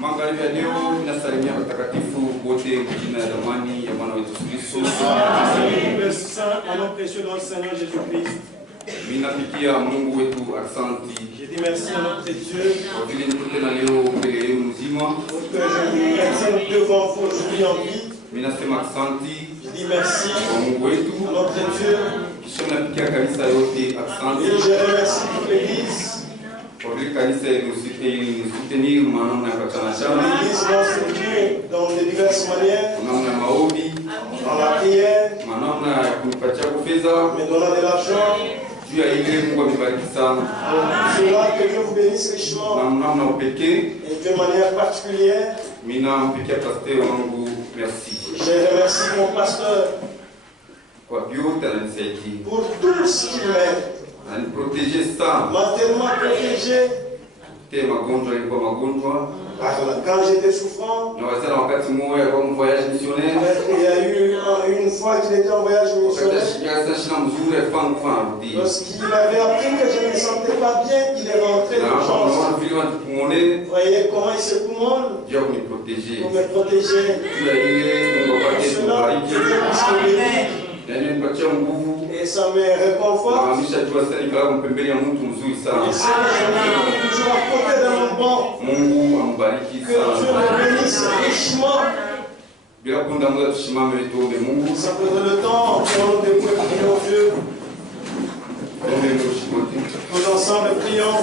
Magharibi ya leo ninasalimia watakatifu wote jina la amani ya Bwana wetu Kristo. Le Saint, au nom précieux de notre Seigneur Jésus-Christ. Minapikia Mungu wetu asante. Je dis merci à notre Dieu Kwa vile nikupe na leo mbele yenu mzima. pour que je me maintienne devant vous aujourd'hui en vie. Minasema asante. Je dis merci Kwa Mungu wetu. à notre Dieu. Kisha napikia kanisa yote asante. Et je remercie toute l'Église. Kwa vile kanisa ilisutenir maneno ya kachana chana. L'Église m'a soutenu dans de diverses manières. Namna maombi, Dans la prière, manamna ya kunipatia kufedha. me donnant de l'argent. Juu ya ile Mungu amebariki sana. Cela, que Dieu vous bénisse richement. Na namna upekee, Et de manière particulière, mina mpikia pastor wangu merci. je remercie mon pasteur Kwa vyote ananisaidia. pour tout ce qu'il m'aide. Ananiproteje sana. M'a tellement protégé. Te magonjwa ilikuwa magonjwa. Quand j'étais souffrant, Na wazana wakati mmoja kwa voyage missionnaire. il y a eu une fois qu'il était en voyage missionnaire. Wakati shina mzuri afanye kufanya. Lorsqu'il avait appris que je ne me sentais pas bien, il est rentré Na d'urgence. kwa vile wanatukumone, Vous voyez comment il se coumonne Dieu kuniproteje. pour me protéger. Juu ya ile Mungu apate Cela, kubariki. Dieu puisse me bénir. Na nipatia nguvu. Et ça me réconforte. Naamisha jua sasa nikala mpembeni ya mtu mzuri Et sana. c'est que je me toujours à côté de mon banc. Mungu ambariki Que Dieu sana. me bénisse richement. Bila kunda muda tusimame tuombe Mungu. Ça faisait le temps pour nous de prier au Dieu. Tuombe mshikoti. Nous ensemble prions.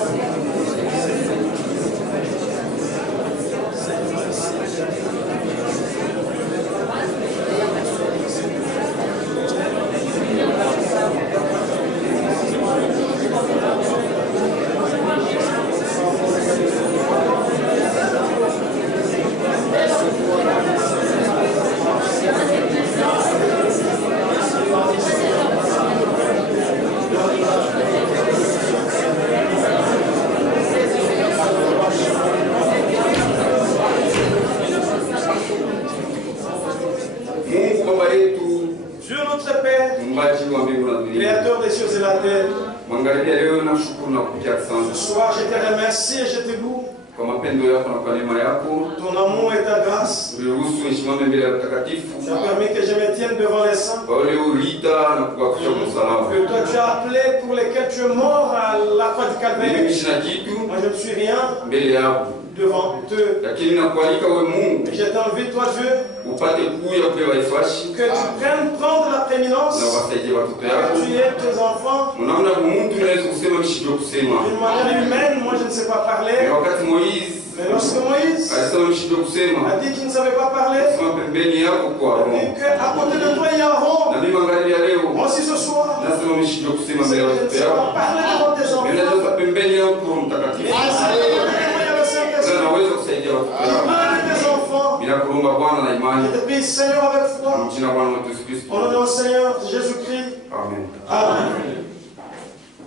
Mungu baba yetu, Dieu notre Père, muumbaji wa mbingu na dunia. Créateur des cieux et la terre, Mwangalia leo na shukuru na kupitia ce asante soir je te remercie et je te loue. kwa mapendo yako na kwa neema yako. Ton amour et ta grâce. Uliruhusu nisimame mbele ya watakatifu. Tu as permis que je me tienne devant les saints. Wale ulita na kuwakusha kwa salama. Que toi tu as appelé, pour lesquels tu es mort à la croix du Mimi Calvaire. sina kitu Moi je ne suis rien mbele yako. devant eux. Lakini nakualika wewe Mungu Et je t'envie, toi Dieu, upate kuya kupewa ifashi que tu prennes prendre la prééminence. na wasaidie watoto Que yako. tu aides tes enfants. Unaona mtu anaweza kusema mshijio kusema. D'une manière humaine, moi je ne sais pas Na parler. wakati Moizi Mais lorsque Moïse alisema mshijio kusema, a dit qu'il ne savait pas parler, sema pembeni yako kwa il a roho. dit qu'à côté de toi il y a Aaron. Na mimi magharibi ya leo Moi aussi ce soir, nasema mshijio kusema je mbele ya ne watoto sais pas yako. parler devant tes enfants. Mimi naweza pembeni yako Roho Mtakatifu. Et il y a le Na Saint-Esprit. naweza kusaidia watoto yako. Parle tes enfants. Ninakuomba Bwana na imani. Je te prie, Seigneur, avec foi. Mjina Bwana wetu Yesu Kristo. Au nom de notre Seigneur Jésus-Christ. Amen. Amen.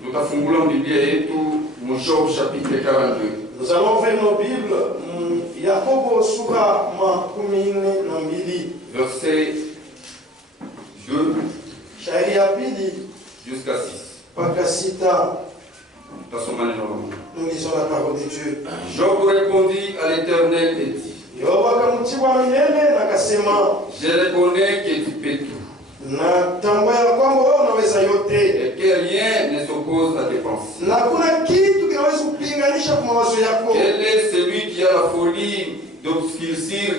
Tutafungula Biblia yetu Job chapitre 42. Nous allons ouvrir nos Bibles. Yakobo sura makumi na mbili. Verset 2 Shairi ya pili jusqu'à 6. mpaka sita. Tutasoma neno la Mungu. Nous lisons la parole de Dieu. Job répondit à l'Éternel et dit, Yobu akamjibu milele na akasema, je reconnais que tu peux tout natambua ya kwamba wewe unaweza yote et que rien ne s'oppose à tes pensées. na hakuna kitu kinaweza kupinganisha kwa mawazo yako. Quel est celui qui a la folie d'obscurcir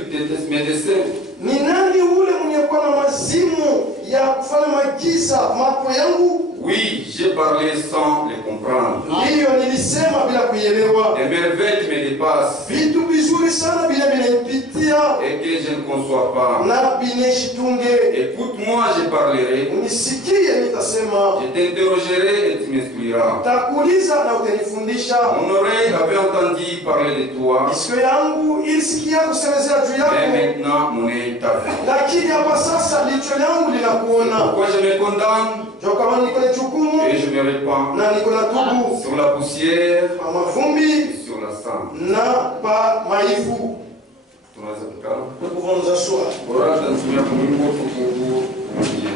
mes desseins? Ni nani ule mwenye kuwa na mazimu ya kufanya magiza mambo yangu? Oui, j'ai parlé sans les comprendre. Ndiyo nilisema bila kuelewa. Des merveilles qui me dépassent Vitu vizuri sana vile vinapitia et que je ne conçois pas. na bineshitunge. Écoute-moi, je parlerai. Unisikie nitasema. Je t'interrogerai et tu m'instruiras. Takuuliza na utanifundisha. Mon oreille avait entendu parler de toi, Masikio yangu ilisikia kusemezea juu mais yako. maintenant mon œil t'a vu. Lakini hapa sasa licho langu linakuona. Pourquoi je me condamne Jo kama niko na jukumu et je me répands na niko na tubu sur la poussière pa mavumbi et sur la cendre. na pa maivu. Tunaweza kukaa. Nous pouvons nous asseoir. Bora tunatumia Mungu kufungu mwingine.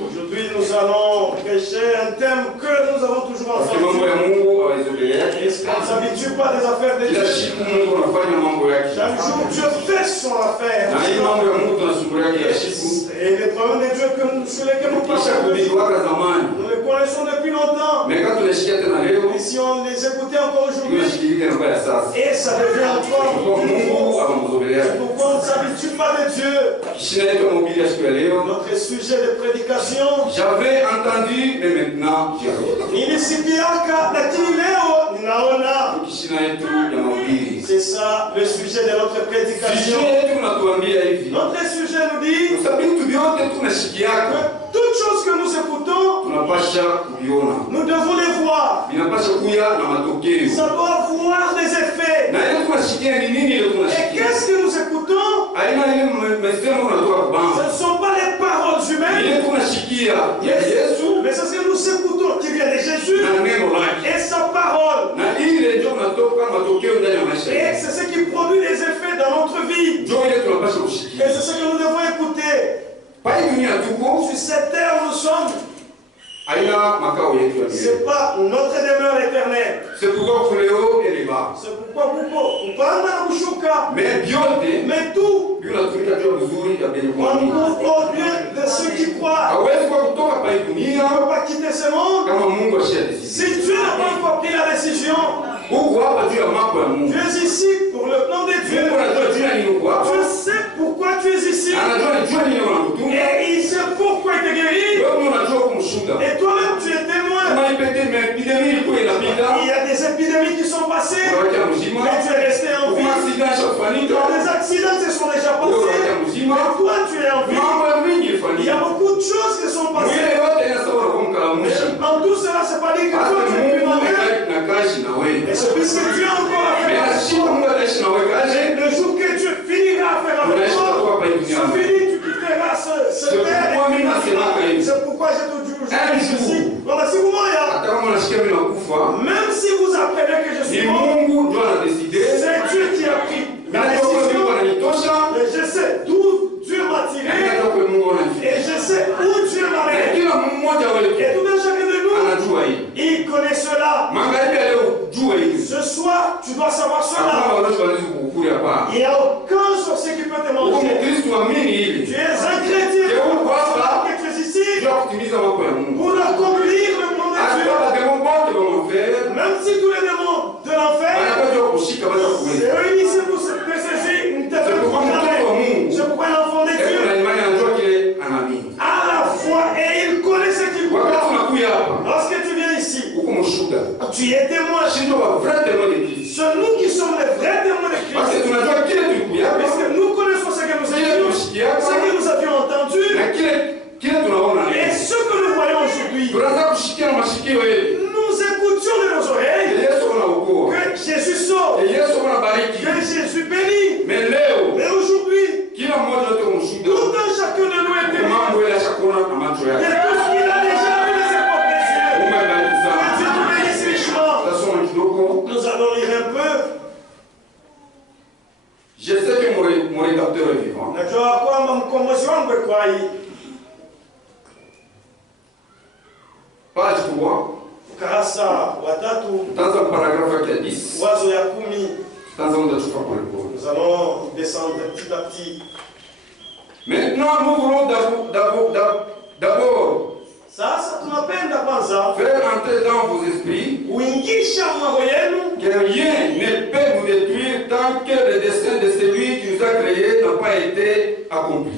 Aujourd'hui, nous allons prêcher un thème que nous avons toujours entendu. On ne s'habitue pas des affaires de Dieu. Chaque jour, Dieu fait son affaire. Et les problèmes de Dieu sur lesquels nous passons, nous les connaissons depuis longtemps. Et si on les écoutait encore aujourd'hui, et ça devient encore nouveau. C'est pourquoi on ne s'habitue pas de Dieu. Notre sujet de prédication. J'avais entendu, mais maintenant c'est ça le sujet de notre prédication. Notre sujet nous dit que toutes choses que nous écoutons, nous devons les voir. Ça doit avoir des effets. Et qu'est-ce que nous écoutons? Ce ne sont pas les paroles humaines, mais c'est ce que nous écoutons qui vient de Jésus et sa parole. Et c'est ce qui produit des effets dans notre vie. Et c'est ce que nous devons écouter. Sur cette terre où nous sommes, c'est pas notre demeure éternelle. C'est pourquoi Fuléo et les bas. C'est pourquoi mais tout, on couvre au bien de ceux qui croient. On ne peut pas quitter ce monde si Dieu n'a pas encore pris la décision. Tu es ici pour le plan de Dieu. Je sais pourquoi tu es ici. Et il sait pourquoi il t'a guéri. Et toi-même tu es témoin. Il y a des épidémies qui sont passées, mais tu es resté en vie. Les accidents se sont déjà passés, mais toi tu es en vie. Il y a beaucoup de choses qui sont passées. En tout cela, c'est pas dit que toi tu es plus mauvais. Et c'est puisque Dieu a encore à faire avec toi. Le jour que Dieu finira à faire avec toi, tu quitteras ce terre. C'est pourquoi j'ai tout dit aujourd'hui. Même si vous apprenez que je suis mort, c'est Dieu qui a pris la décision. Et je sais d'où Dieu m'a tiré. Et je sais où Dieu m'a mené. Et tout un chacun de nous, il connaît cela. Ce soir, tu dois savoir cela. Il n'y a aucun sorcier qui peut te manger. Tu es un chrétien. Que tu es ici pour accomplir le plan de Dieu. Même si tous les démons de l'enfer se réunissent pour se saisir une tête de programmée. C'est pourquoi l'enfant de Dieu à la fois et il connaît ce qu'il voit. Lorsque tu viens ici, tu es témoin. C'est nous qui sommes les vrais témoins de Christ. Parce que nous connaissons ce que nous avions, ce que nous avions entendu et ce que nous voyons aujourd'hui. Nous écoutions de nos oreilles que Jésus sauve, que Jésus bénit. Mais aujourd'hui, tout un chacun de nous est témoin de tout ce qu'il a déjà vu de ses propres yeux. Que Dieu nous bénisse richement. Nous allons lire un peu. Je sais que mon rédacteur est vivant. Page 3. Dans un paragraphe qui a 10. Nous allons descendre petit à petit. Maintenant, nous voulons d'abord faire entrer dans vos esprits que rien ne peut nous détruire tant que le dessein de celui qui nous a créés n'a pas été accompli.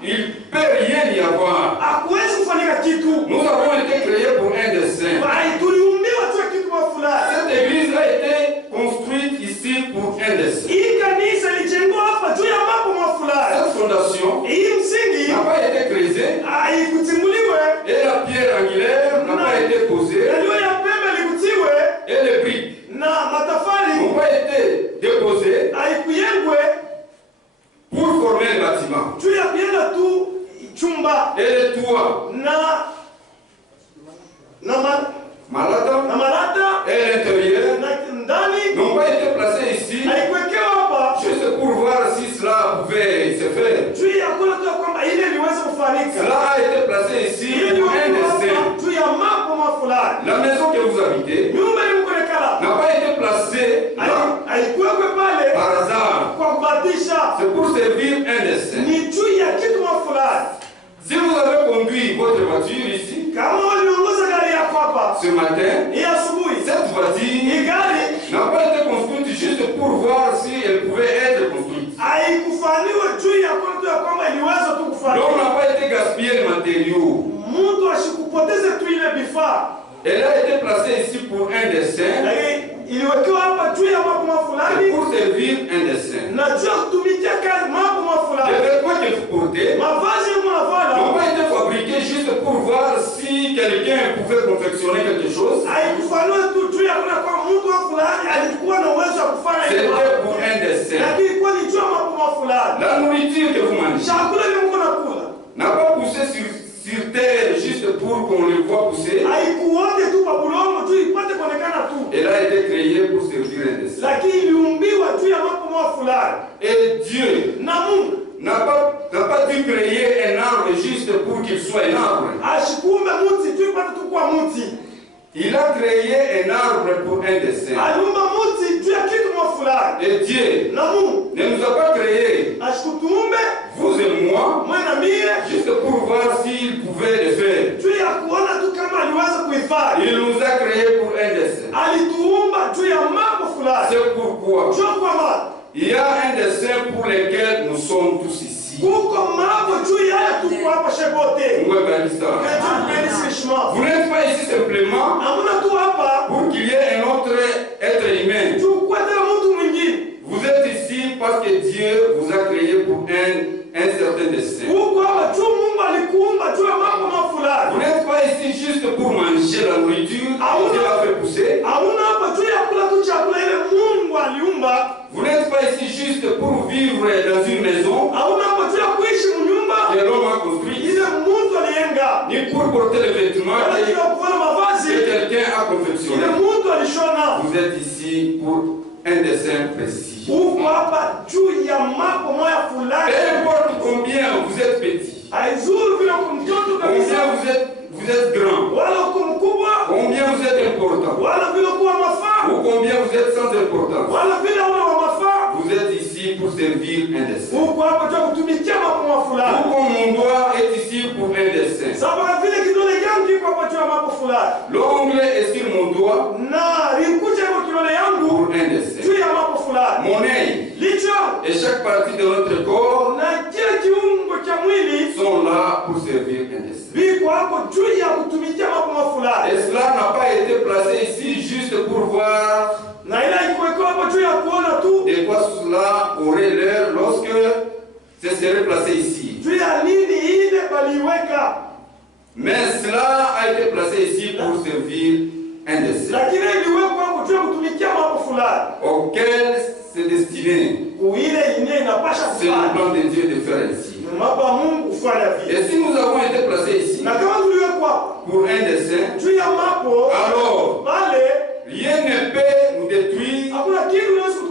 Il ne peut rien y avoir. Nous avons été créés pour un dessein. Cette église a été construite ici pour un dessein. Cette fondation n'a pas été creusée et la pierre angulaire n'a pas été posée et les briques n'ont pas été déposées pour former le bâtiment. habiter n'a pas été placé là par hasard. C'est pour servir un dessein. Si vous avez conduit votre voiture ici, ce matin, cette voiture n'a pas été construite juste pour voir si elle pouvait être construite. Donc n'a pas été gaspillé le matériau. Elle a été placée ici pour un dessein. Pour servir un dessein. Les vêtements que vous portez n'ont pas été fabriqués juste pour voir si quelqu'un pouvait confectionner quelque chose. C'était pour un dessein. La nourriture que vous mangez n'a pas poussé sur terre juste pour qu'on le voit pousser. Elle a été créée pour servir un dessein. Et Dieu n'a pas dû créer un arbre juste pour qu'il soit un arbre. Il a créé un arbre pour un dessein. Et Dieu ne nous a pas créé, vous et moi, juste pour voir s'il pouvait le faire. Il nous a créé pour un dessein. C'est pourquoi il y a un dessein pour lequel nous sommes tous ici. Vous n'êtes pas ici simplement pour qu'il y ait un autre être humain. Vous êtes ici parce que Dieu vous a créé pour un certain dessein. Vous n'êtes pas ici juste pour manger la nourriture que Dieu a fait pousser. Vous n'êtes pas ici juste pour vivre dans une maison que l'homme a construite, ni pour porter les vêtements que quelqu'un a confectionné. Vous êtes ici pour un dessein précis. Peu importe combien vous êtes petit, combien vous êtes grand, combien vous êtes important, ou combien vous êtes sans importance, vous êtes ici pour servir un dessein. Ou comme mon doigt est ici pour un dessein. L'ongle est sur mon doigt pour un dessein. Mon œil et chaque partie de notre corps sont là pour servir un dessein. Et cela n'a pas été placé ici juste pour voir de quoi cela aurait l'air lorsque ce serait placé ici. Mais cela a été placé ici pour servir un dessein auquel c'est destiné. C'est le plan de Dieu de faire ainsi. Et si nous avons été placés ici pour un dessein, alors rien ne peut nous détruire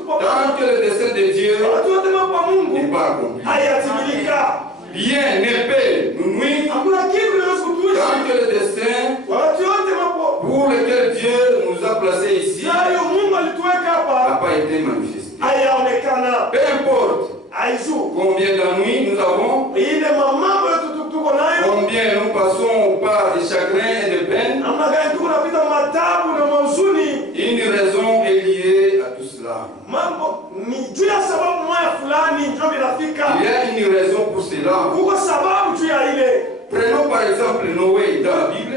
tant que le dessein de Dieu n'est pas accompli. Rien ne peut nous nuire tant que le dessein pour lequel Dieu nous a placés ici n'a pas été manifesté. Peu importe combien de nuits nous avons, combien nous passons par des chagrins et des peines, une raison est liée à tout cela. Il y a une raison pour cela. Prenons par exemple Noé dans la Bible.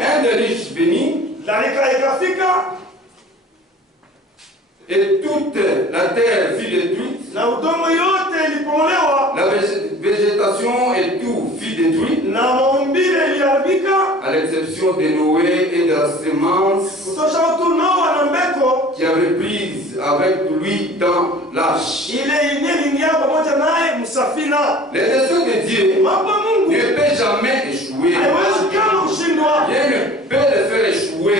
Un des riches bénis. Et toute la terre fut détruite. La végétation et tout fut détruit. À l'exception de Noé et de la semence qui avait prise avec lui dans l'arche. Le dessein de Dieu ne peut jamais échouer. Rien ne peut le faire échouer.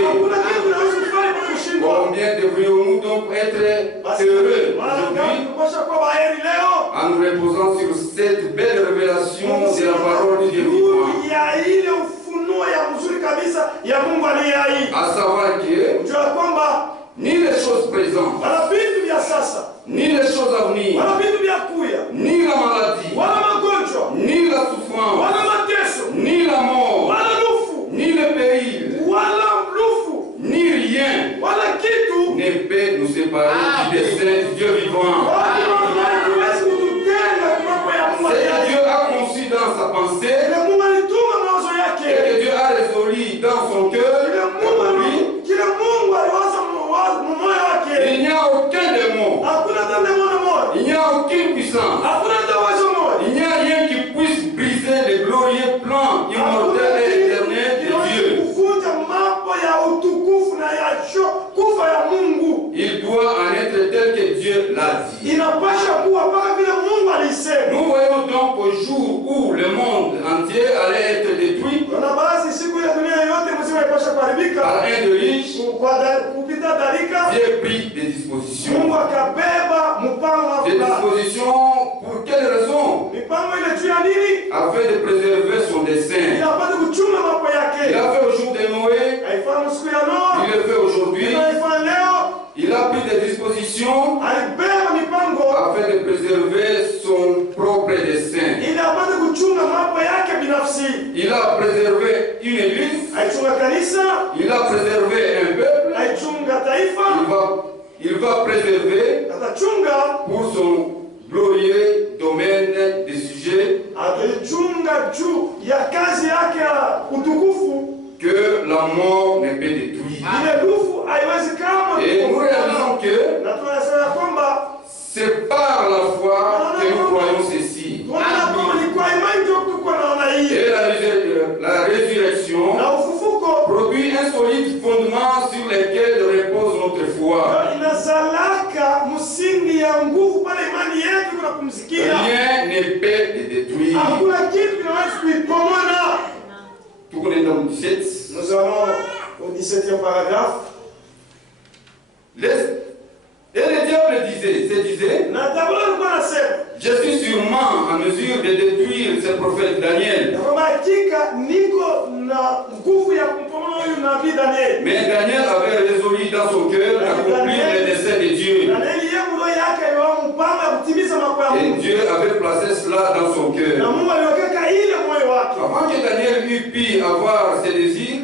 Combien devrions-nous donc être heureux aujourd'hui en nous reposant sur cette belle révélation de la parole de Dieu vivant. À savoir que ni les choses présentes, ni les choses à venir, ni la maladie, ni la souffrance, ni la mort, ni le péril, ni rien ne peut nous séparer du dessein du Dieu vivant. C'est que Dieu a conçu dans sa pensée et que Dieu a résolu dans son cœur. Il n'y a aucun démon, il n'y a aucune puissance, il n'y a rien qui puisse briser le glorieux plan immortel et éternel de Dieu. Il doit en être tel que Dieu l'a dit. Nous voyons donc au jour où le monde entier allait être détruit par un de riches, Dieu pris des dispositions. Des dispositions pour quelle raison? Afin de préserver son dessein. Il a fait au jour de Noé, il le fait aujourd'hui. Il a pris des dispositions afin de préserver son propre dessein. Il a préservé une église. Il a préservé un peuple. Il va préserver pour son glorieux domaine de sujets que la mort ne peut détruire. Et nous réalisons que c'est par la foi que nous croyons ceci. Et la résurrection produit un solide fondement sur lequel repose notre foi. Rien ne peut le détruire. Tout connaît dans le 17. Nous allons au 17e paragraphe. Et le diable disait, je suis sûrement en mesure de détruire ce prophète Daniel. Mais Daniel avait résolu dans son cœur d'accomplir les desseins de Dieu. Et Dieu avait placé cela dans son cœur. Avant que Daniel eût pu avoir ses désirs,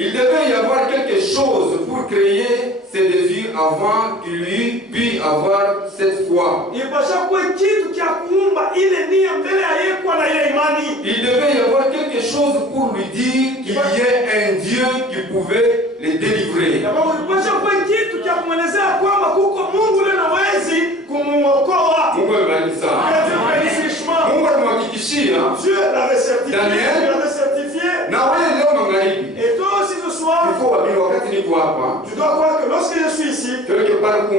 il devait y avoir quelque chose pour créer ses désirs avant qu'il eût pu avoir cette foi. Il devait y avoir quelque chose pour lui dire qu'il y ait un Dieu qui pouvait les délivrer. Mungu amebariki. Dieu l'avait certifié. Et toi aussi ce soir, tu dois croire que lorsque je suis ici, quelque part il y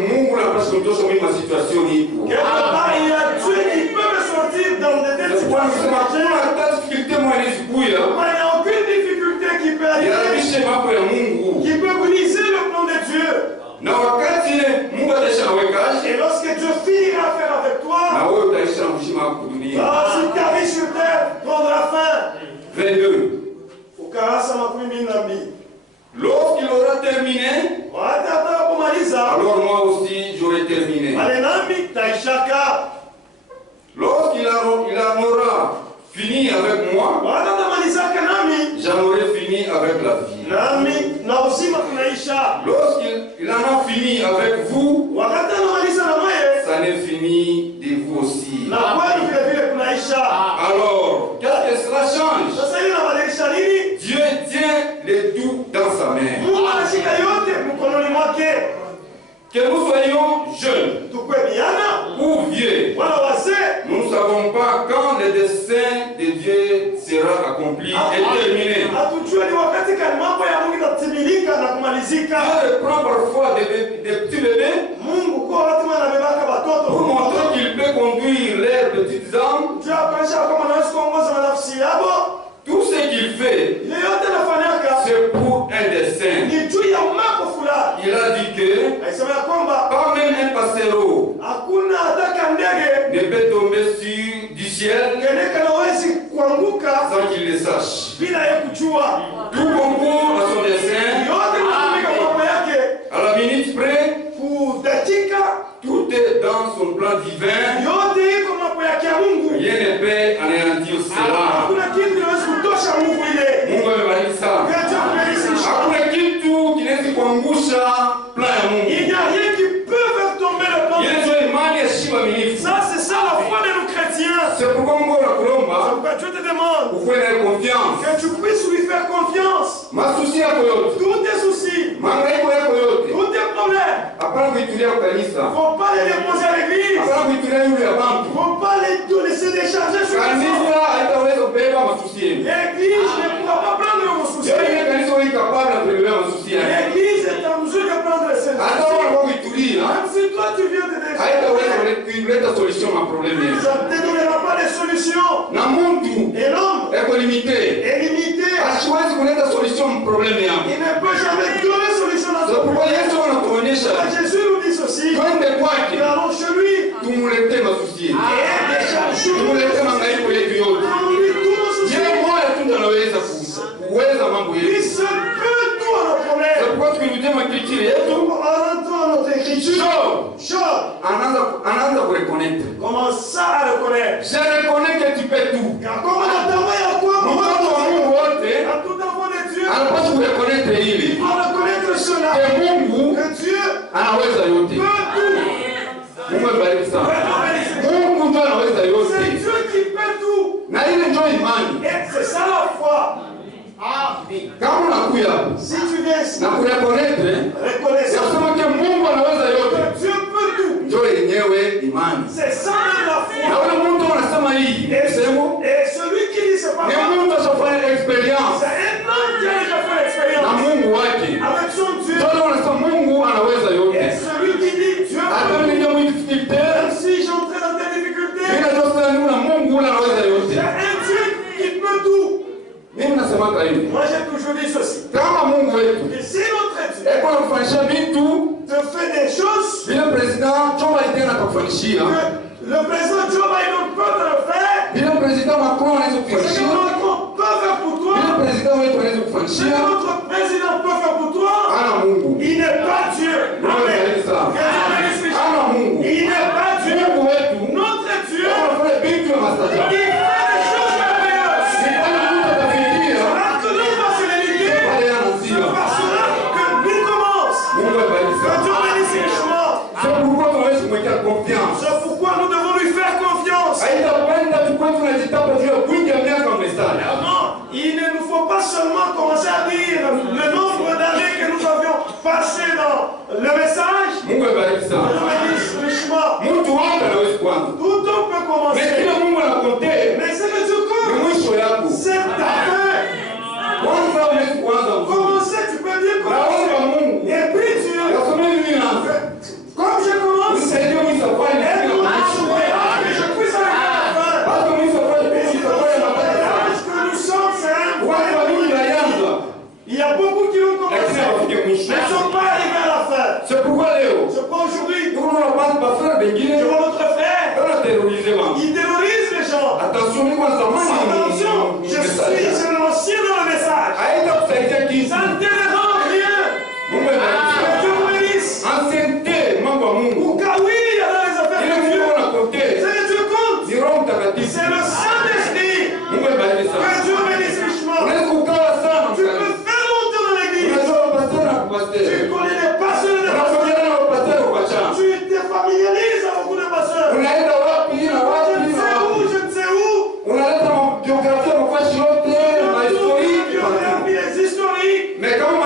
a Dieu qui peut me sortir dans des telles situations. Il n'y a aucune difficulté qui peut briser le plan de Dieu. Et lorsque Dieu finira à faire avec toi, si ta vie sur terre prendra fin. 22. Lorsqu'il aura terminé, alors moi aussi j'aurai terminé. Lorsqu'il en aura fini avec moi, j'en aurai fini avec la vie. Lorsqu'il en a fini avec vous, ça n'est fini de vous aussi. Alors, qu'est-ce que cela change? Dieu tient le tout dans sa main. Que nous soyons jeunes ou vieux, nous ne savons pas quand le dessein de Dieu sera accompli et terminé. Dieu prend parfois des petits bébés pour montrer qu'il peut conduire leurs petites âmes. Tout ce qu'il fait, c'est pour un dessein. Il a dit que pas même un passereau ne peut tomber du ciel sans qu'il le sache. Tout concours à son dessein. À la minute près, tout est dans son plan divin. Rien ne peut anéantir cela. Mungu amebariki sana. Hakuna kitu kinaweza kuangusha plan ya Mungu. Il n'y a rien qui peut faire tomber le plan. Ça, c'est ça la foi de nos chrétiens. C'est pourquoi Mungu anakuomba Dieu te demande ukuwe na confiance. que tu puisses lui faire confiance. Masusi yako yote, Tous tes soucis, mahangaiko yako yote, tous tes problèmes, hapana kuitulia kwa kanisa. il ne faut pas les déposer à l'église. Hapana kuitulia yule ya bantu. Il ne faut pas les laisser décharger sur les autres. Kanisa haitaweza kubeba masusi yenu. L'église ne pourra pas prendre vos soucis. Yeye kanisa wewe capable de kubeba masusi yenu. L'église est en mesure de prendre les soucis. Hata wao kuitulia, Même si toi tu viens de haitaweza décharger, kuleta solution ma problème yenu. ça ne te donnera pas de solution. Na muntu Et l'homme eko limité. est limité. Hasiwezi kuleta solution ma problème yako. Il ne peut jamais donner solution à Sasa son kwa problème. Yesu anatuonyesha Jésus nous dit ceci. twende kwake Nous allons chez lui tumulete masusi yetu. et déchargeons Tumulete mahangaiko yetu yote. en lui tous nos soucis. Yeye mmoja tu ndiye anaweza kuweza mambo Il yetu. seul peut tout à nos problèmes. Kwa tukirudia makritiri yetu, En rentrant dans notre écriture, Job anaanza kureconnect. commence à reconnaître. Je reconnais que tu peux tout. Car comme on a envoyé à quoi Mtoto wa Mungu wote à tout enfant de Dieu, anapaswa kureconnect hili. à reconnaître cela, Que Mungu que Dieu anaweza yote. peut tout. Mungu abariki sana. Mungu ndiye anaweza C'est yote. Dieu qui peut tout. Na ile ndio imani. Et c'est ça la foi. Kama unakuya Si tu viens ici, na kureconnect, reconnaissez yasema que Mungu anaweza yote. que Dieu peut tout. Ndio yenyewe imani. C'est ça même la Na foi. ule mtu anasema hii, sema Et celui qui dit c'est pas ni moi, mtu ashafanya experience c'est un homme qui a déjà fait na l'expérience Mungu wake. avec son Dieu. Ndio anasema Mungu anaweza Et yote. celui qui dit Dieu Hata peut tout, ninyo difficulté, même si j'entrais dans des difficultés, mimi najua na Mungu anaweza yote. c'est un Dieu qui peut tout. Mimi nasema hivi. Moi j'ai toujours dit ceci. Kama Mungu wetu Que si notre Dieu eko anafanyisha vitu te fait des choses vile president Joe Biden atakufanyishia, que le président Joe Biden peut te le faire, vile president Macron anaweza ce que kufanyishia, Macron peut faire pour toi, vile president wetu anaweza ce que kufanyishia, notre président peut faire pour toi, ana Mungu. il n'est pas Dieu. Amen. Ana Mungu. Il n'est pas Dieu. Mungu wetu Notre Dieu, anafanya vitu vya il maajabu. fait des choses merveilleuses. Shetani mtu atafikiria Alors que l'homme va se limiter, pale c'est anaanzia. par cela que lui commence. Mungu abariki Que Dieu sana. bénisse richement. C'est pourquoi tunaweza kumwekea confiance. C'est pourquoi nous devons lui faire confiance. Haitapenda tukue tunajitapa juu ya kuingia miaka mestari. Non, il ne nous faut pas seulement commencer à dire le nombre d'années que nous avions passé dans le message. Mungu abariki Dieu sana. bénisse richement. Mtu wote anaweza kuanza. Tout homme peut Mais commencer. kila Mungu anakotea Mais c'est que Dieu ni compte. mwisho yako. C'est ta fin. Kwanza unaweza kuanza mzuri. Commencer, tu peux bien Naomba commencer. Mungu. Et puis Dieu, Nasoma hivi naanza. comme je commence, Unisaidie mwisho kwa ni kila aide-moi à mwisho. jouer, que je puisse arriver à la fin. Basi mwisho kwa ni mwisho kwa ni mabaya. L'âge que nous sommes, c'est un Watu wa Mungu wanaanza. Il y a beaucoup qui ont commencé, Lakini hawafiki mais mwisho. ne sont pas arrivés à la fin. C'est pourquoi leo Je crois aujourd'hui, tuko na watu bafara je wengine vois notre frère, wanaterrorize watu. il terrorise les gens. Attention ni kwa zamani. Attention, je suis l'ancien dans le message. Haitakusaidia kitu. Ça ne te rend rien. Mungu abariki Que sana. Dieu vous bénisse. Ancienneté, mambo ya Mungu. Ou car oui, il y a dans les affaires Ile de Dieu. Mungu anakotea. C'est que Dieu compte. Ni Roho Mtakatifu. C'est le Saint-Esprit. Mungu abariki Que sana. Dieu bénisse richement. Unaweza kukaa sana Tu mkanisa. peux faire longtemps dans l'église. Unajua pastor na Tu kupastor. connais les pasteurs de pasteurs. Unapokea na pastor kwa chama. Tu te familiarises avec beaucoup de pasteurs. Unaenda wapi na Je wapi ne na sais où, wapi. je ne sais où. Unaleta biografia mafashi yote, Dans na toute historique. biographie, les historiques. Mais kama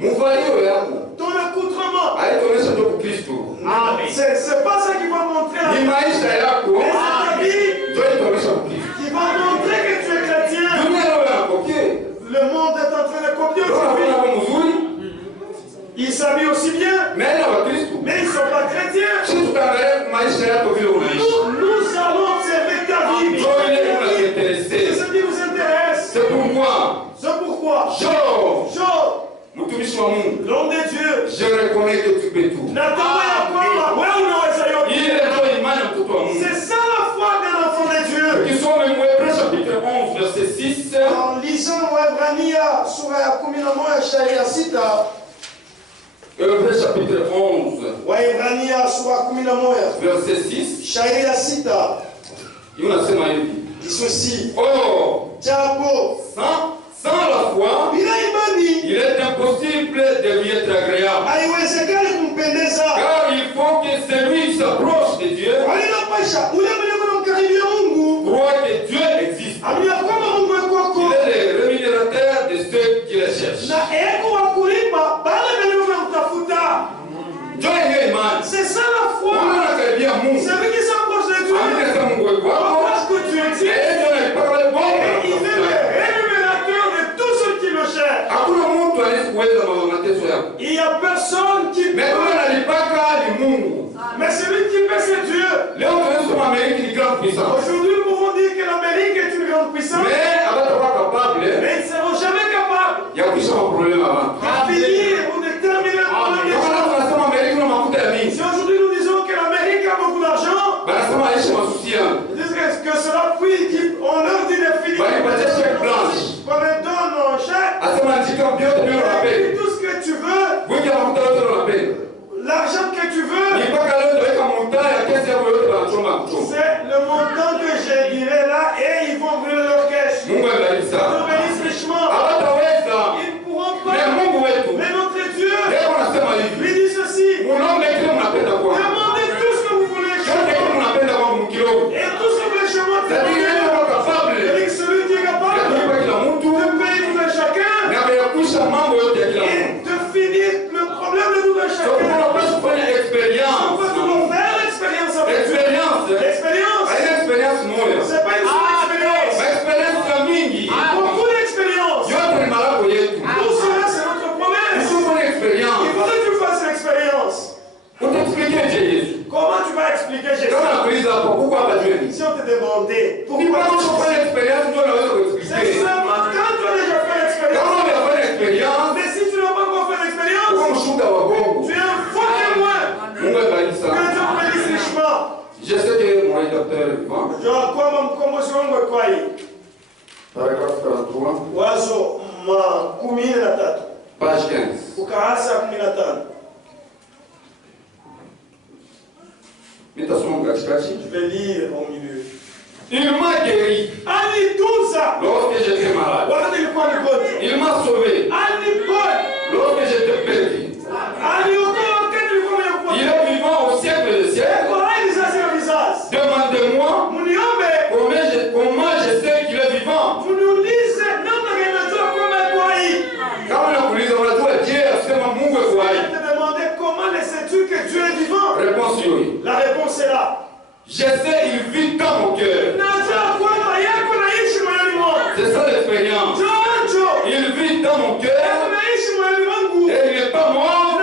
Ton accoutrement. C'est pas ça qui va montrer la vie. C'est ta vie qui va montrer que tu es chrétien. Le monde est en train de copier aujourd'hui. Ils s'habillent aussi bien, mais ils ne sont pas chrétiens. Nous allons observer ta vie. C'est ce qui vous intéresse. C'est pourquoi Job, l'homme de Dieu, je reconnais que tu peux tout. C'est ça la foi d'un enfant de Dieu. Qui sont les Hébreux chapitre 11 verset 6. En lisant Waebrania sura ya 11 shairi ya 6. Hébreux chapitre 11 Waebrania sura 11 verset 6. shairi ya 6. Inasema hivi. Ceci. Oh, Japo sans la foi, bila imani il est impossible de lui être agréable. haiwezekani kumpendeza. Car il faut que celui qui s'approche de Dieu Alinapasha ule mwenye kumkaribia Mungu croit que Dieu existe. amini kwamba Mungu yuko. Il est le rémunérateur de ceux qui le cherchent. Na eko wa kulipa bale wenye kumtafuta. Dieu est imani. C'est ça la foi. Unakaribia Mungu. C'est lui qui s'approche de Dieu. Amini kama Mungu yuko hapo. Parce que Dieu existe. Il est le rémunérateur de tous ceux qui le cherchent. Hakuna mtu anayeweza mateso yako. Il n'y a personne qui peut. Mais kuna alipaka ni Mungu. Mais celui qui peut c'est Dieu. Leo tunasema Amerika ni grande puissance. Aujourd'hui nous pouvons dire que l'Amérique est une grande puissance. Mais abatakuwa capable. Mais ils ne seront jamais capables. Ya kuisha problème avant. À finir ou de terminer le problème. Kama tunasema Amerika na mafuta ya mingi. Si aujourd'hui nous disons que l'Amérique a beaucoup d'argent. Banasema aishi masusi yangu. Disent que cela puis on leur dit de finir. Balipatia chèque blanche. Qu'on leur donne un chèque. Asema ndika mbiote ndio unapenda. Et tout ce que tu veux. Wingi ya mafuta yote unapenda. L'argent que tu veux. Ni mpaka leo tunaweka montant ya kesi yako yote banachoma kuchoma. C'est le montant que je dirai là et ils vont brûler leur caisse. Mungu abariki Ils sana. bénissent richement. Hawataweza. Ils ne pourront pas. Mais Mungu wetu. Mais notre Dieu. Leo unasema hivi. Lui dit ceci. Munombe kile mnapenda kwa. Demandez tout ce que vous voulez chez Yote kile moi. mnapenda kwa mkirogo. Et tout ce que vous voulez chez moi. Lakini yeye kwa capable. C'est celui qui est capable Ya kulipa kila mtu. de payer tout un chacun. Na kuyakwisha mambo yote ya kila mtu. Et de finir le problème de tout un So chacun. unapaswa kufanya On experience. peut toujours faire l'expérience avec Dieu. Experience. L'expérience. Haina experience moja. C'est pas une seule expérience. Ma experience ya mingi. Beaucoup d'expériences. Yote ni malako yetu. Tout cela, c'est notre promesse. Sio kwa Il experience. faudrait que tu fasses l'expérience. Utaexpliquer je Yesu. Comment tu vas expliquer Jésus? Kama nakuuliza hapo huko hapa jweni. Si on te demandait Ni pourquoi kwa tu sababu kufanya experience ndio unaweza c'est kuexpliquer. seulement quand tu as déjà fait l'expérience. Kama unafanya experience, Mais si tu n'as pas encore fait uko l'expérience, mshuhuda wa bongo. tu es un faux témoin. Mungu abariki Que sana. Dieu bénisse richement. Je sais que mon rédacteur est vivant. Kwamba mkombozi wangu ekwai Paragraphe 43, wazo ma 13 page 15. ukarasa 15. Métation katikati. Je vais lire au milieu. Il m'a guéri Alitunza lorsque j'étais malade. wakati nilikuwa mgonjwa. Il m'a sauvé Aliponya lorsque j'étais perdu. aliokoa wakati nilikuwa Il mgonjwa. est vivant au siècle des siècles. Kwa hai vizazi na vizazi. Demandez-moi Mniombe, comment je sais qu'il est vivant. mniulize namna gani najua kwamba yuko hai. Kama nakuuliza unajua je asema Mungu yuko Je hai? te demandais comment le sais-tu que Dieu est vivant? Réponse yoyi. La réponse est là. Je sais il vit dans mon cœur. Najua kwamba yako naishi moyoni mwangu. C'est ça l'expérience. Jojo, Il vit dans mon yako cœur naishi moyoni mwangu. et il n'est pas mort,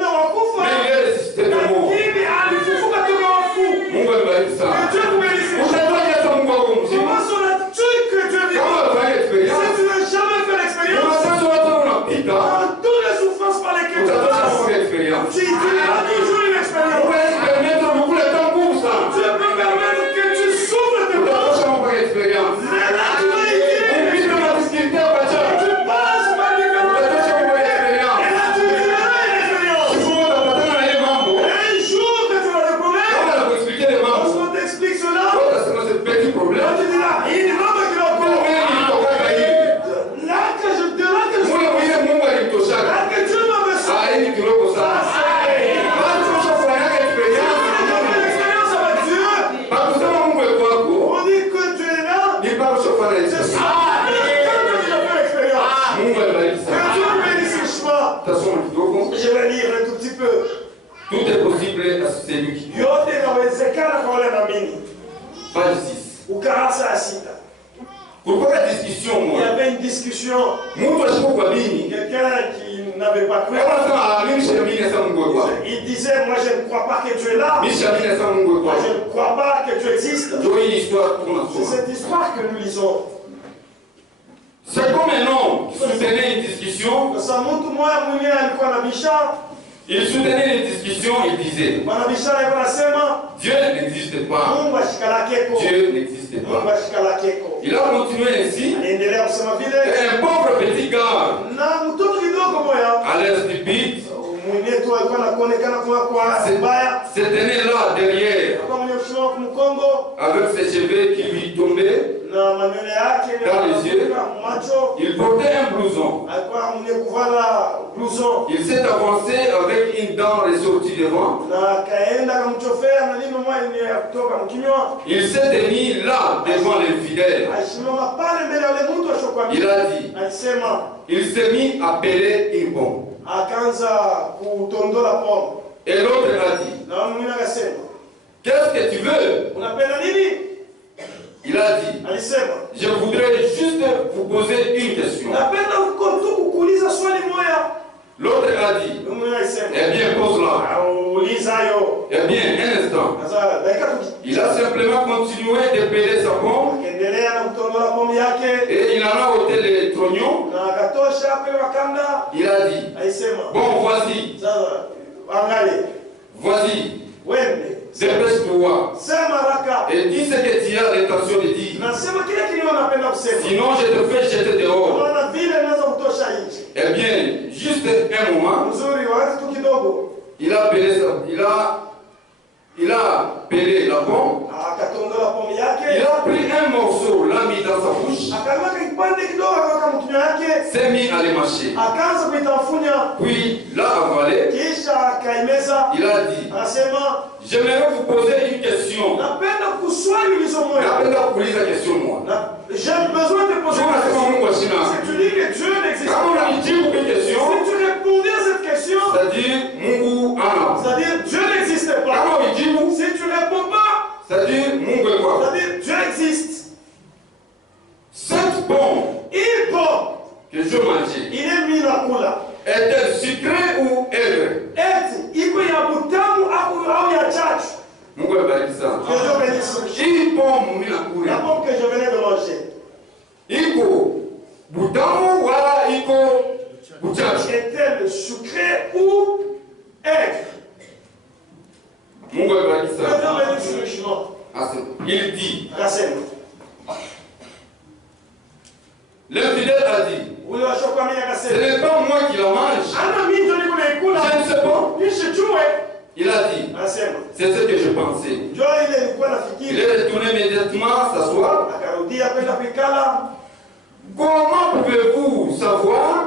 Na wakufa. mais il est ressuscité de mort. Lakini alifufuka toka wafu. Mungu abariki Que sana. Dieu vous bénisse. Utajua Yesu Mungu wako mzima. Comment sauras-tu que Dieu est Kama vivant? unafanya Si experience, tu n'as jamais fait l'expérience, unataka watu unapita, dans toutes les souffrances par lesquelles tu utatosha passes, kwa experience. tu as toujours une expérience. Mungu experience mkule tangu sana. Dieu peut permettre que tu souffres de toi. Utatosha kwa experience. Mais là, tu vas y dire. Upite na kusikia kwa Tu chama. passes par les Utatosha kwa Et experience. là, tu vivras une expérience. Siku utapatana na ile mambo. Un jour que tu vas découvrir, Kama nakuexpliquer les mambo. lorsqu'on t'explique cela, Utasema c'est petit là, problème. tu dis là, il est là qui l'a Mungu yeye alitoka hivi. Là que je Mungu yeye Mungu alitoshaka. là que Dieu m'a fait ça. Ah, hii ni kidogo sana. C'est Je vais lire un tout petit peu. Tout est possible à celui qui croit. Yote inawezekana kwa wale wanaamini. Page 6. Ukurasa ya 6. Pourquoi la discussion, Il y moi? avait une discussion. Quelqu'un qui n'avait pas cru. Il disait, moi je ne crois pas que tu es là. Moi je ne crois pas que tu existes. C'est cette histoire que nous lisons. C'est comme un homme qui soutenait une discussion. Il soutenait une discussion, il disait Dieu n'existe pas. Dieu n'existe pas. Il a continué ainsi. Et un pauvre petit gars, à l'air stupide, se tenait là derrière, avec ses cheveux qui lui tombaient dans les yeux. Il portait un blouson. Il s'est avancé avec une dent ressortie devant. Il s'est tenu là devant l'infidèle. Il a dit, il s'est mis à peler une pomme. Et l'autre a dit, qu'est-ce que tu veux? Il a dit, je voudrais juste vous poser une question. L'autre a dit, eh bien, pose-la. Eh bien, un instant. Il a simplement continué de peler sa pomme. Et il en a ôté les trognons. Il a dit, bon, voici. Voici. Dépêche-toi et dis ce que tu as l'intention de dire. Sinon je te fais jeter dehors. Eh bien, juste un moment, il a pelé la pomme. Il a pris un morceau, l'a mis dans sa bouche, s'est mis à les mâcher. Puis l'a avalé. Il a dit, j'aimerais vous poser une question. La question, moi. J'ai besoin de poser une question. Si tu dis que Dieu n'existe pas, si tu répondais à cette question, c'est-à-dire Dieu n'existe pas. Si tu ne réponds pas, c'est-à-dire Dieu existe. Cette pomme que je mangeais, il est mis la coula. Est-elle sucrée ou aigre? Iko ya butamu au ya chachu. Mungu abariki sana. Hii pomme mimi nakula. La pomme que je venais de manger. Iko butamu wala iko buchachu? Est-elle sucrée ou aigre? Mungu abariki sana. Il dit. L'infidèle a dit, ce n'est pas moi qui la mange. Je ne sais pas. Il a dit, c'est ce que je pensais. Il est retourné immédiatement s'asseoir. Comment pouvez-vous savoir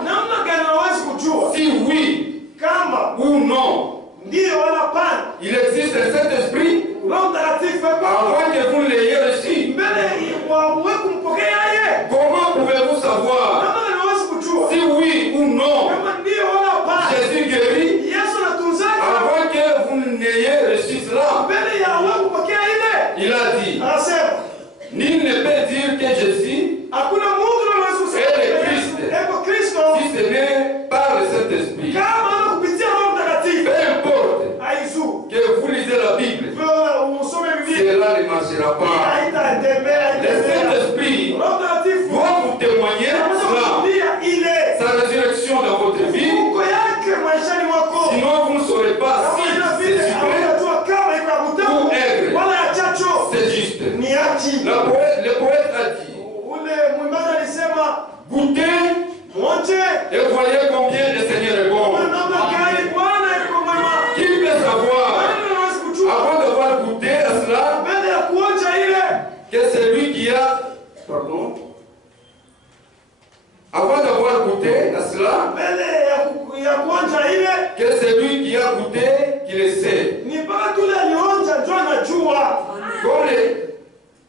si oui ou non il existe un Saint-Esprit avant que vous ne l'ayez reçu? Comment pouvez-vous savoir si oui ou non Jésus guérit avant que vous n'ayez reçu cela? Il a dit, nul ne peut dire que Jésus est le Christ si ce n'est par le Saint-Esprit. Peu importe que vous lisez la Bible, cela ne marchera pas. Le Saint-Esprit doit vous témoigner cela, sa résurrection dans votre vie. Sinon vous ne saurez pas si c'est sucré ou aigre. C'est juste. Le poète a dit, goûtez et voyez combien le Seigneur est bon. Qui peut savoir, avant d'avoir goûté à cela, que c'est lui qui a... Pardon. Avant d'avoir goûté à cela, que c'est lui qui a goûté qui le sait.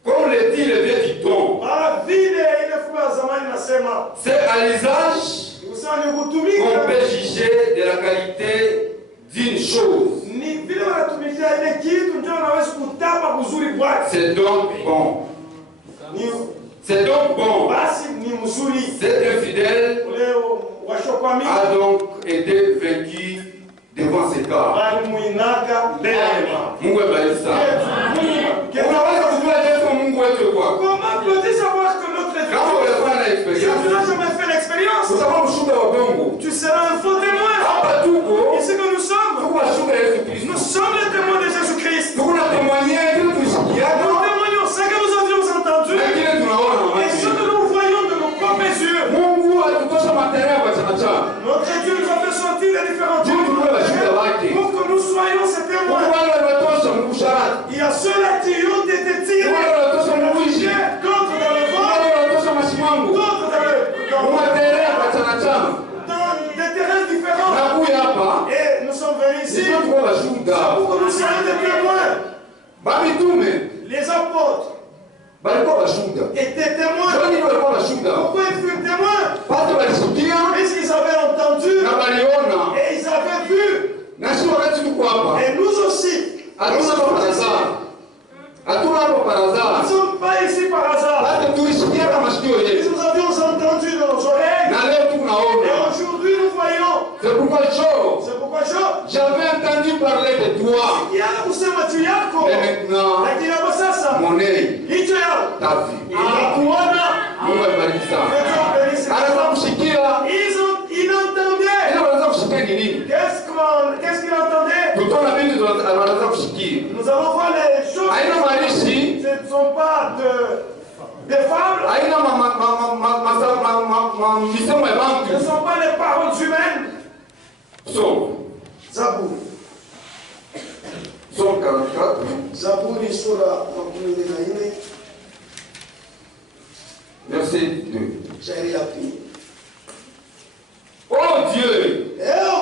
Comme le dit le vieux dicton, c'est à l'usage qu'on peut juger de la qualité d'une chose. C'est donc bon. C'est donc bon. Cet infidèle a donc été vaincu devant ces cas. Mungu abariki sana. Unaweza kujua Yesu Mungu wetu kwa. Comment peux-tu savoir que notre Dieu? Kama ulikuwa na Si tu experience, n'as jamais fait l'expérience, utakuwa mshuhuda wa Mungu. tu seras un faux témoin. Hapa tuko, Ici que nous sommes, tuko washuhuda Yesu Kristo. nous sommes les témoins de Jésus-Christ. Tuko na témoigner kitu tusikiaga. Nous témoignons ce que nous avions entendu Na kile tunaona na et ce macho. que nous voyons de nos propres yeux. Mungu alitutosha material kwa chama chama. Notre Dieu nous a fait sortir des différents Dieu nous a fait washuhuda pour que nous soyons ces Mungu témoins. aliwatosha mkusharati. Il y a ceux-là qui ont été tirés Mungu aliwatosha mwishi. contre dans le Mungu vent, aliwatosha mashimangu. contre dans Material kwa chama chama. des terrains différents. Na kuya hapa, Et nous sommes venus ici sisi tuko washuhuda. pour que nous soyons des témoins. Bamitume Les apôtres balikuwa washuhuda. étaient témoins. Kwa nini walikuwa washuhuda? Pourquoi ils furent témoins? Pate walisikia Puisqu'ils avaient entendu na waliona. et ils avaient vu. Na sisi wakati tuko hapa, Et nous aussi, hatuna hapa parazaa. Hatuna hapa nous parazaa. ne sommes pas ici par hasard. Hata tulisikia na masikio yetu. Nous avions entendu dans nos oreilles. Na leo Et tunaona. aujourd'hui, nous voyons. C'est pourquoi C'est pourquoi Job, j'avais entendu parler de toi. il y a kusema tu yako. Mais maintenant, Lakini hapo sasa, mon œil hicho yao. t'a vu. Inakuona. Mungu abariki sana. Anaweza kusikia. Ils entendaient. Ila wanaweza kusikia ni nini? Qu'est-ce qu'ils entendaient? Tutaona vitu wanaweza kusikia. Nous allons voir les choses. Haina maandishi. Ce ne sont pas des fables. Haina misemo ya Ce bantu. ne sont pas les paroles humaines. Somme. Zabour. Somme 44. Zabouri sura 14, Verset 2. shairi ya pili. Oh Dieu,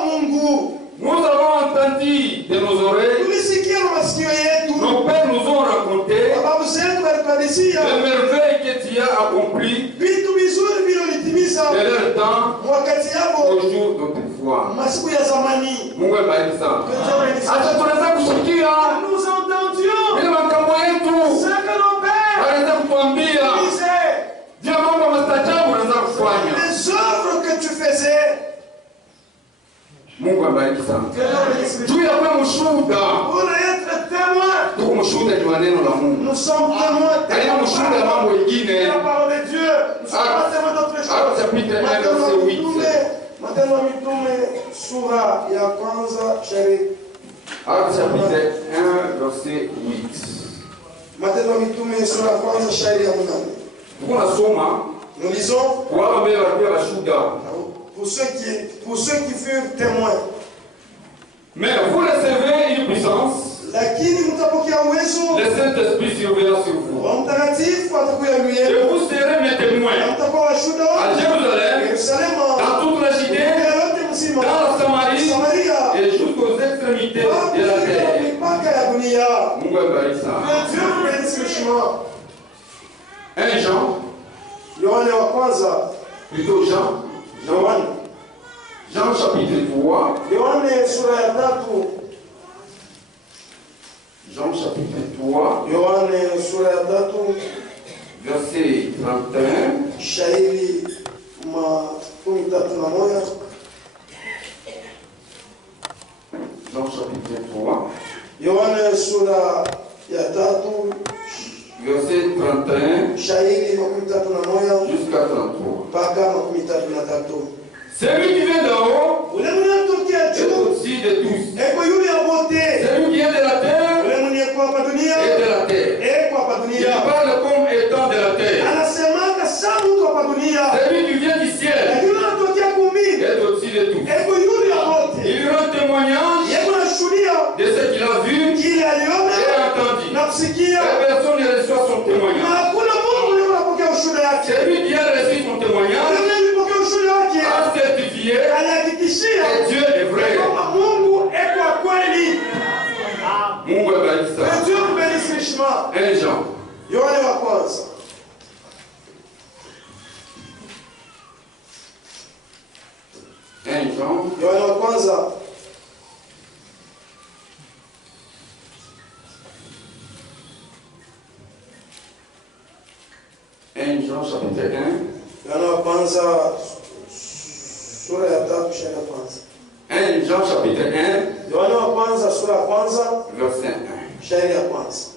Mungu, nous avons entendu de nos oreilles, tulisikia na masikio yetu. nos pères nous ont raconté Babu zetu walituhadithia les merveilles que tu as accomplies vitu vizuri vile ulitimiza de leur temps wakati yao au jour d'autrefois. masiku ya zamani. Mungu abariki sana. Que Dieu bénisse. Acha tunaweza kusikia Nous entendions vile makambo ce yetu que nos pères wanaweza kutuambia disaient, vile mambo mastajabu unaweza kufanya. les œuvres que tu faisais. Mungu abariki sana. Que Dieu bénisse. Juu ya kuwa mshuhuda, Pour être témoin, tuko mshuhuda ni wa neno la Mungu. nous sommes témoins. Haina mshuhuda ya mambo De mengine. la parole de Dieu. Nous sommes pas témoins d'autre Acts chose. chapitre 1 Matendo verset ya 8. Mitume, Matendo ya Mitume sura ya kwanza shairi. Acts chapitre 1 verset 8. Matendo ya Mitume sura ya kwanza shairi ya 8. Tuko nasoma Nous lisons kwa wale ambao walikuwa washuhuda. pour ceux qui furent témoins. Mais vous recevez une puissance, Lakini mtapokea uwezo, le Saint-Esprit surveillant sur vous. Roho Mtakatifu atakuja juu Et yenu. vous serez mes Na témoins mtakuwa washuhuda à wangu Jérusalem, Yerusalemu, dans toute la Judée, dunia yote mzima, dans la Samarie Samaria, et jusqu'aux extrémités de la mpaka terre. mipaka ya dunia. Mungu abariki sana. Que Dieu vous bénisse richement. 1 Jean, Yohane wa kwanza, plutôt Jean, Jean chapitre 3, Yohane sura ya 3, Jean chapitre 3, Yohane sura ya 3, verset 31. shairi 31. Jean chapitre 3, Yohane sura ya 3, verset 31 shairi 31 jusqu'à 33. mpaka 33. Celui qui vient d'en haut Ule mwenye anatokea est juu, au-dessus de tous. eko yule ya wote. Celui qui est de la terre Ule mwenye kwa hapa dunia, est de la terre. eko hapa Il dunia. parle comme étant de la terre. Anasemaka saa mtu hapa dunia. Celui qui vient du ciel Lakini yule anatokea kumbini, est au-dessus de tous. eko yule ya wote. Il rend témoignage Yeko anashuhudia de ce qu'il a vu kile aliona et entendu. na kusikia. Et personne ne reçoit son Na témoignage. hakuna Mungu leo anapokea ushuhuda yake. Celui qui a reçu son témoignage Yule alipokea ushuhuda wake, a certifié alihakikishia que Dieu est vrai. kwamba Mungu eko wa kweli. Mungu abariki Que sana. Dieu vous bénisse richement. 1 Jean. Yohane wa kwanza. 1 Jean. Yohana wa kwanza. 1 Jean chapitre 1. Yohana wa kwanza sura ya 3 shairi ya kwanza. 1 Jean chapitre 1. Yohana wa kwanza sura ya kwanza verset 1. shairi ya kwanza.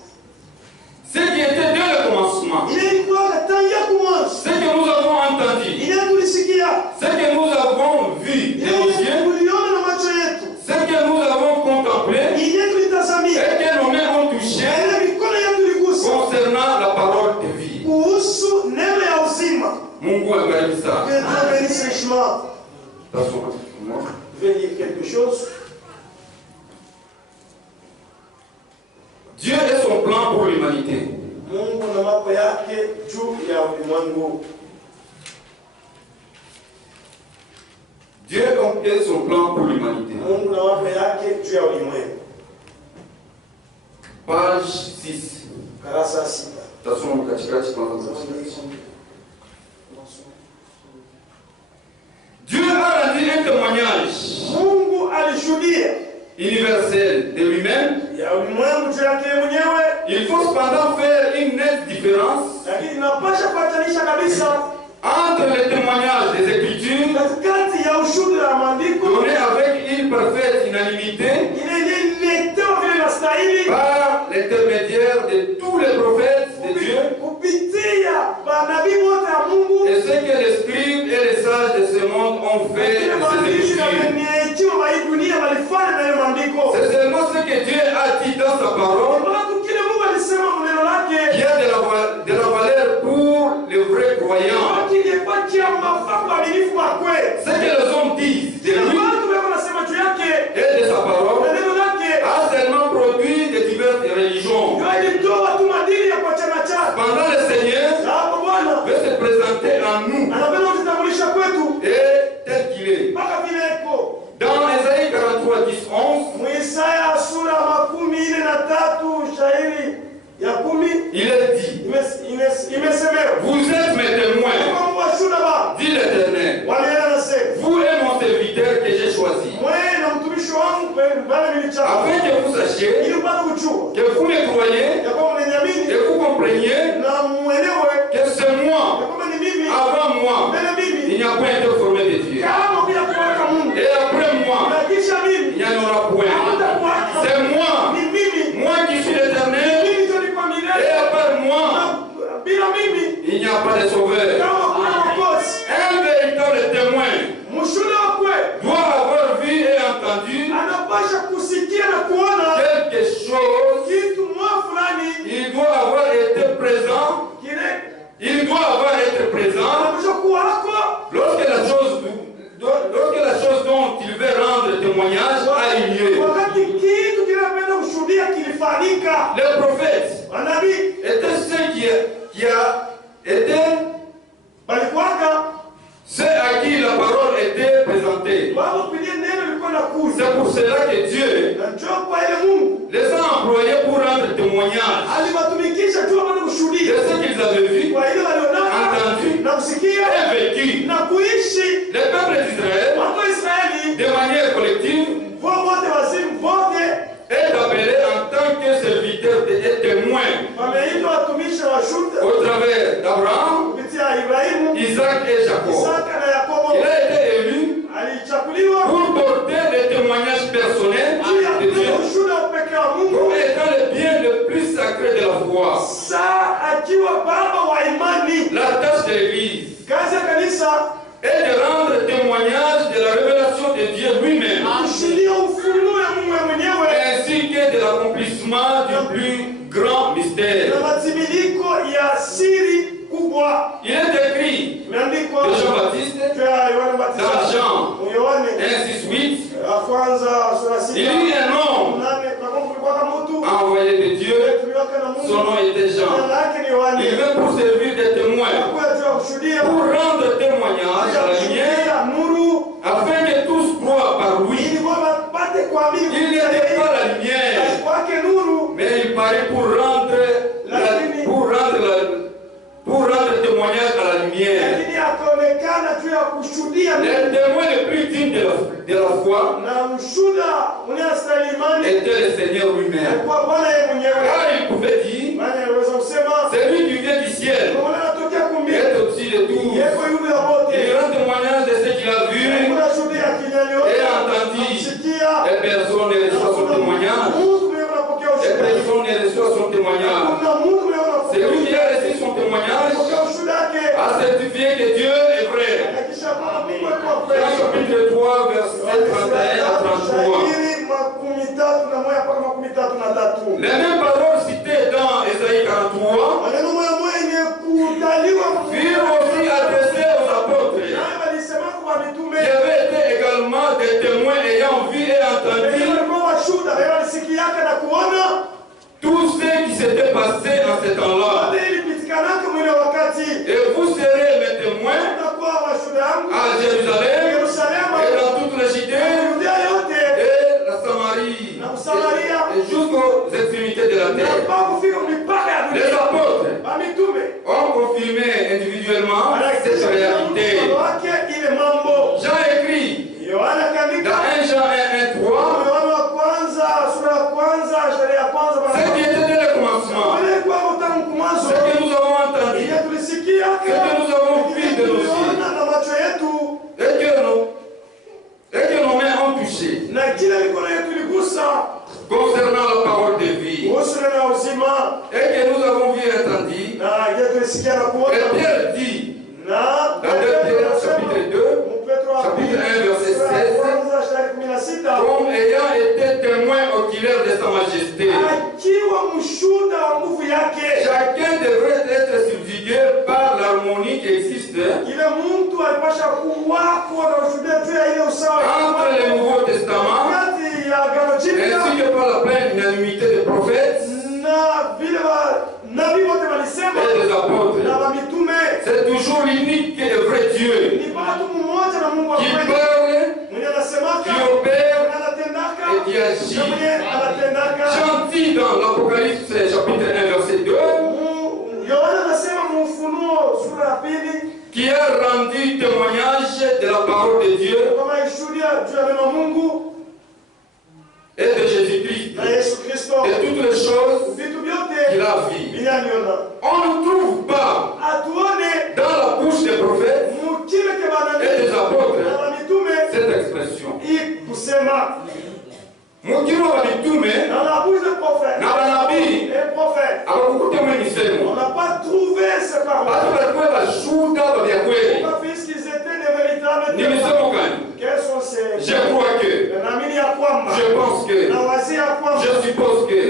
Ce qui était dès le commencement. Ile ilikuwa tangia kuanza. Ce que nous avons entendu. Ile tulisikia. Ce que nous avons vu de nos yeux. Tuliona na macho yetu. Ce que nous avons contemplé. Ile tulitazamia. Et que nos mains ont touché. Ile mikono yetu iligusa. Concernant la parole de vie. Kuhusu neno ya uzima. Mungu abariki sana. Que Dieu bénisse richement. Je vais dire quelque chose. Dieu et son plan pour l'humanité. Mungu na mambo yake juu ya ulimwengu. Dieu et son plan pour l'humanité. Mungu na mambo yake juu ya ulimwengu. Page 6. Karasa 6. Tasoma katikati kwanza. Dieu a rendu un témoignage. Mungu alishuhudia universel de lui-même. ya ulimwengu juu yake mwenyewe. Il faut cependant faire une nette différence Lakini inapaswa kupatanisha kabisa entre les témoignages des Écritures katikati ya ushuhuda wa maandiko donnés avec une parfaite unanimité iliyoletewa vile inastahili par l'intermédiaire de tous les prophètes de Dieu kupitia manabii wote ya Mungu et ce que les scribes et les sages de ce monde ont fait de ces Écritures. C'est seulement ce que Dieu a dit dans sa parole qui a de la valeur pour les vrais croyants. Ce que les hommes disent de lui et de sa parole a seulement produit de diverses religions. Pendant le Seigneur veut se présenter en nous et tel qu'il est. Dans Ésaïe 43, 10, 11, il est dit, vous êtes mes témoins, dit l'Éternel, vous et mon serviteur que j'ai choisi, afin que vous sachiez, que vous me croyez, que vous compreniez que c'est moi, avant moi, il n'y a pas été formé de Dieu. Et après moi, il n'y en aura point. C'est moi qui suis l'Éternel, et après moi, il n'y a pas de sauveur. Un véritable témoin doit avoir vu et entendu quelque chose. Il doit avoir été présent. Il doit avoir été présent lorsque la chose dont il veut rendre témoignage a eu lieu. Les prophètes étaient ceux qui étaient ceux à qui la parole était présentée. C'est pour cela que Dieu les a employés pour rendre témoignage de ce qu'ils avaient vu, entendu et vécu. Les peuples d'Israël, de manière collective, est appelé en tant que serviteur et témoin au travers d'Abraham, Isaac et Jacob. Il a été élu pour porter les témoignages personnels de Dieu comme étant le bien le plus sacré de la foi. La tâche de l'Église est de rendre témoignage de la révélation de Dieu lui-même, ainsi que de l'accomplissement du plus grand mystère. Il est écrit de Jean-Baptiste dans Jean 1:6-8. Il y eut un homme envoyé de Dieu, son nom était Jean. Il vint pour servir de témoin, pour rendre témoignage à la lumière, afin que tous croient par lui. Il n'était pas la lumière, mais il paraît pour rendre témoignage à la lumière. Les témoins les plus dignes de la de la foi était le Seigneur lui-même. Car il pouvait dire, celui qui vient du ciel est au-dessus de tout. Il rend témoignage de ce qu'il a vu et entendu. Et personne ne reçoit son témoignage. Et personne ne reçoit son témoignage. C'est lui qui a reçu son témoignage a certifié que Dieu est vrai. Jean chapitre 3, verset 31 à 33. Les mêmes paroles citées dans Ésaïe 43 furent aussi adressées aux apôtres, qui avaient été également des témoins ayant vu et entendu tout ce qui s'était passé en ce temps-là. Et vous serez mes témoins à Jérusalem et dans toute la Judée et la Samarie et jusqu'aux extrémités de la terre. Les apôtres ont confirmé individuellement cette réalité. Jean écrit dans 1 Jean 1:3 ce qui était dès le commencement, ce que nous avons entendu, ce que nous avons vu de nos yeux, et que nos mains ont touché, concernant la parole de vie, et que nous avons vu et entendu. Et Pierre dit, dans 2 Pierre chapitre 2, chapitre 1, verset 16, comme ayant été témoin oculaire de sa majesté, chacun devrait être subjugué par l'harmonie qui existe entre le Nouveau Testament ainsi que par la pleine unanimité des prophètes et des apôtres. C'est toujours l'unique et vrai Dieu qui parle, qui opère et qui agit. Jean dit dans l'Apocalypse chapitre 1 verset 2 qui a rendu témoignage de la parole de Dieu et de Jésus-Christ, de toutes les choses qu'il a vues. On ne trouve pas dans la bouche des prophètes et des apôtres cette expression. Mukiro wa mitume na manabii abakukute mwe misemo. On n'a pas trouvé ces paroles. Batu balikuwa bashuhuda ba vya kweli. Puisqu'ils étaient des véritables témoins. Ni misemo gani? Quels sont ces? Je crois que. Je pense que. Je suppose que.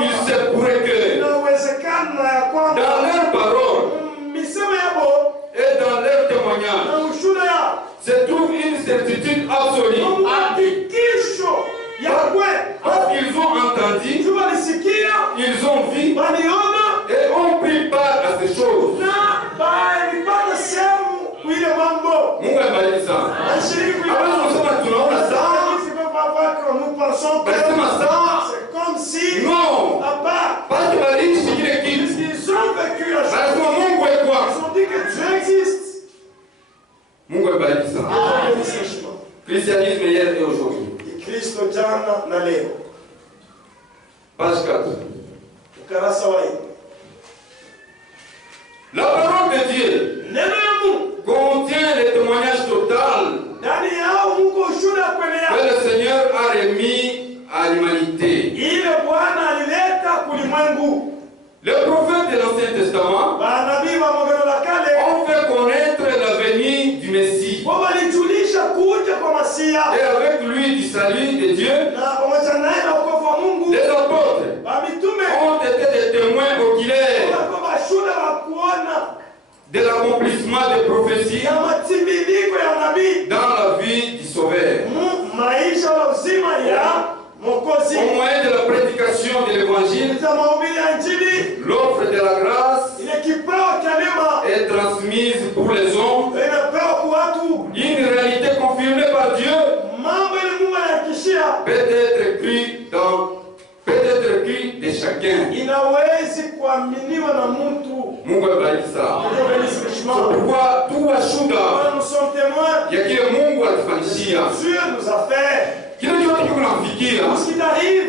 Il se pourrait que. Dans leurs paroles et dans leurs témoignages se trouve une certitude absolue. Parce qu'ils ont entendu, ils ont vu et ont pris part à ces choses. Mungu abariki sana. Hapana kusema tunaona sana. Basema sana. C'est comme si non. Parce que balishi kile kitu. Ils ont vécu la chose. Basema Mungu est quoi? Ils ont dit que Dieu existe. Mungu abariki sana. Christianisme hier et aujourd'hui. Kristo jana na leo. Page 4. Ukarasa wa 1. La parole de Dieu contient le témoignage total que le Seigneur a remis à l'humanité. Les prophètes de l'Ancien Testament ont fait connaître la venue du Messie. Et avec lui du salut de Dieu, les apôtres ont été des témoins oculaires de l'accomplissement des prophéties dans la vie du Sauveur. Au moyen de la prédication de l'évangile, l'offre de la grâce est transmise pour les hommes, une réalité confirmée par Dieu peut être écrit de chacun. Mungu abariki sana. Pourquoi tout washuda ya kile Mungu atufanyishia Dieu nous a fait. Kile chote kikunafikia Tout ce qui t'arrive,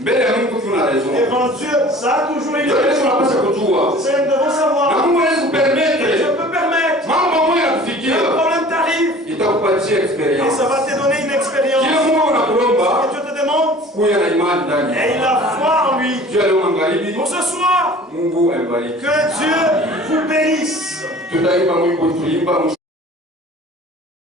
mbele ya Mungu tuna raison. devant Dieu, ça a toujours une Ndio raison. tunapaswa kujua. C'est ce que nous devons Na savoir. Mungu hawezi Dieu kupermettre peut permettre. mambo moja Un yakufikia. problème t'arrive Itakupatia et experience. ça va te donner une expérience. Kile Mungu anakulomba Et Dieu te demande, kuya na imani ndani. et il a foi en lui. Jua leo magharibi Pour ce soir, Mungu amebariki. que Dieu vous bénisse. Tutaimba mwimbo tulimba